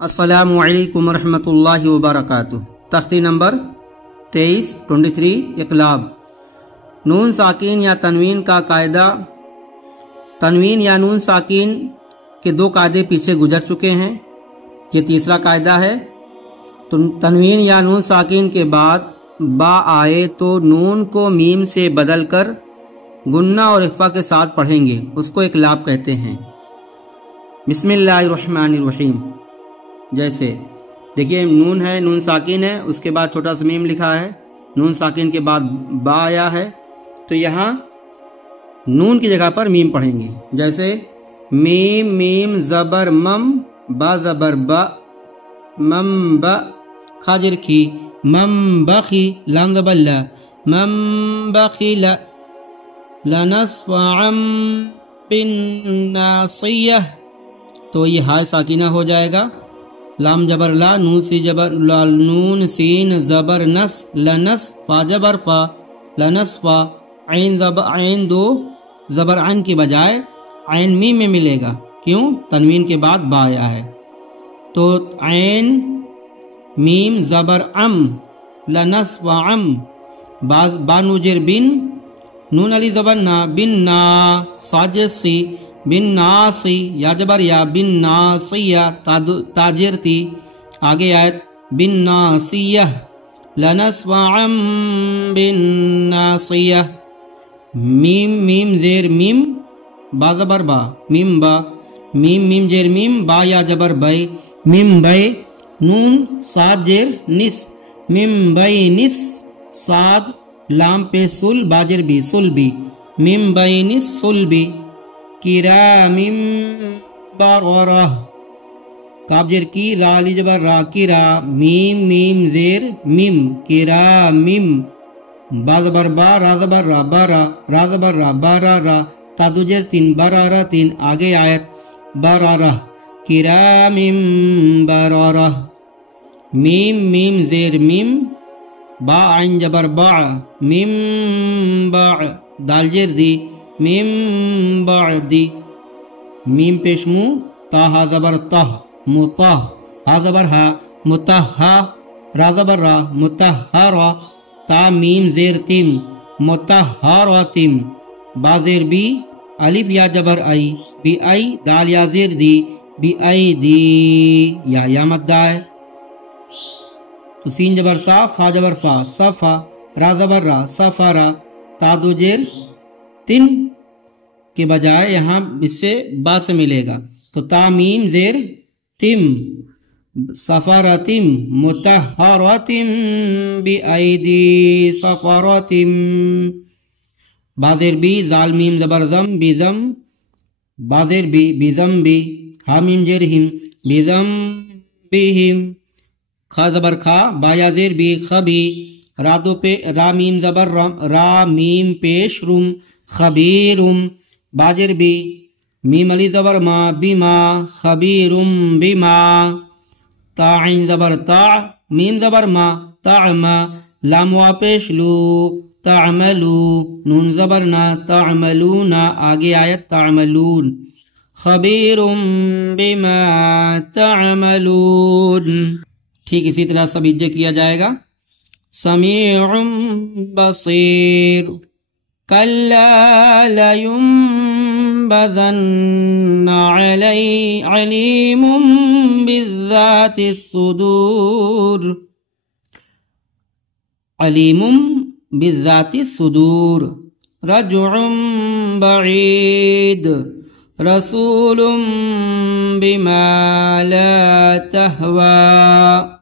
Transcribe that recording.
अस्सलामु अलैकुम रहमतुल्लाहि व बरकातुहू। तख्ती नंबर 23 इक़लाब। नून साकिन या तनवीन का कायदा। तनवीन या नून साकिन के दो कायदे पीछे गुजर चुके हैं, ये तीसरा कायदा है। तो तनवीन या नून साकिन के बाद बा आए तो नून को मीम से बदलकर गुन्ना और इख्फा के साथ पढ़ेंगे, उसको इक़लाब कहते हैं। बिस्मिल्लाहिर्रहमानिर्रहीम। जैसे देखिए, नून है, नून साकिन है, उसके बाद छोटा सा मीम लिखा है, नून साकिन के बाद बा आया है, तो यहाँ नून की जगह पर मीम पढ़ेंगे। जैसे मीम मीम जबर मम, बा जबर बा, मम बा, खाजिर की, मम बखी, लाम जबर ला, मम बखी ला, लनस्फ़अम बिन नासियह, तो ये हाय साकिना हो जाएगा। लाम जबर ला, नून सी जबर ला, नून सीन जबर नस, लनस, फा जबर फा, लनस फा, ऐन जबर ऐन दो जबर ऐन की बजाय ऐन मीम में मिलेगा, क्यों? तनवीन के बाद बा आया है। तो ऐन मीम जबर अम, लनस व अम, बा नुजर बिन, नून अली जबर ना, बिन ना, साजिसी, बिन नासी, या जबर या, बिन नासिया, ताजिरती। आगे आयत बिन नासियह, लनस्फ़अम बिन नासियह। मीम मीम जेर मीम, बा जबर बा, मीम बा, मीम मीम जेर मीम, बा या जबर बई, मीम बई, नून साद जेर निस, मीम बई निस, साद लाम पे सुल, बाजर भी, सुल भी, मीम बई निस सुल भी। किरामिम बररह, काफ जेर की, रा ली जबर रा, किरा, मीम मीम जेर मीम, किरामिम, बा जबर बा, रा जबर रा, बरा, रा जबर रा, बरा रा, तादु जेर तीन, बरारा तीन। आगे आयत बरारह, किरामिम बररह। मीम मीम जेर मीम, बा आइन जबर बा, मीम बा, दाल जेर दी, मीम बादी, मीम पेशमू, ताहा जबर ताह, मुताह, हा जबर हा, मुताहा, रा जबर रा, मुताहरा, ता मीम जेर तिम, मुताहरा तिम, बा जेर बी, अलिफ या जबर आई, बी आई, दाल या जेर दी, बी आई दी, या मद्दा है। तो सीन जबर सा, फा जबर फा, सफा, रा जबर रा, सफारा, तादो जेर तिन के बजाय यहाँ इससे बा से मिलेगा, तो तामीम जेर तिम, सफरतिम, मुतहरतिम, बिअयदी सफरतिम। बाजेर बी, जाल मीम जबर जम, बिजम, बाजेर बी, बिजम बी, हा मीम जेर हिम, बिजम बिहिम, खा जबर खा, बाया जेर बी, खबी, रादो पे रा मीम जबर रम, रा मीम पेश रुम, खबीरुम, बाजर बी, मीम अली जबर मा, बिमा, खबीरुम बिमा, ताइन जबर ता, मीम जबर मा, तामा, लाम वापेश लू, तामलू, नून जबर ना, तामलूना। आगे आयत तामलून, खबीरुम बिमा तामलून। ठीक इसी तरह सब इज्जे किया जाएगा। समीउम बसीर, कल्ला लयुंबज़न्न अलीमुम बिज़्ज़ातिस्सुदूर, अलीमुम बिज़्ज़ातिस्सुदूर, रजुउम बईद, रसूलुम बिमा ला तहवा।